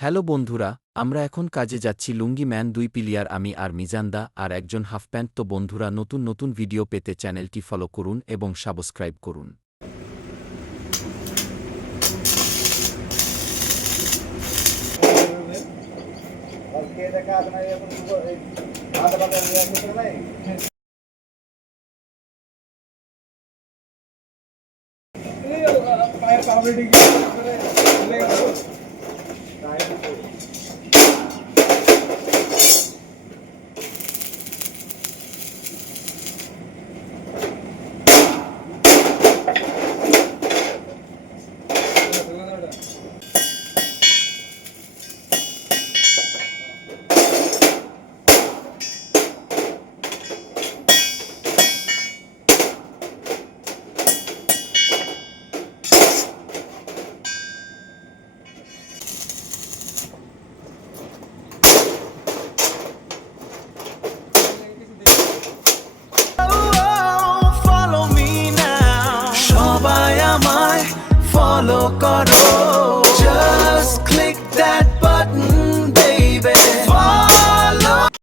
হ্যালো বন্ধুরা, আমরা এখন কাজে যাচ্ছি লুঙ্গি ম্যান 2 পিলিয়ার আমি আর মিজানদা আর একজন হাফপ্যান্ট। তো বন্ধুরা, নতুন নতুন ভিডিও পেতে চ্যানেলটি ফলো করুন এবং সাবস্ক্রাইব করুন। Follow me now, সবাই আমায় follow করো।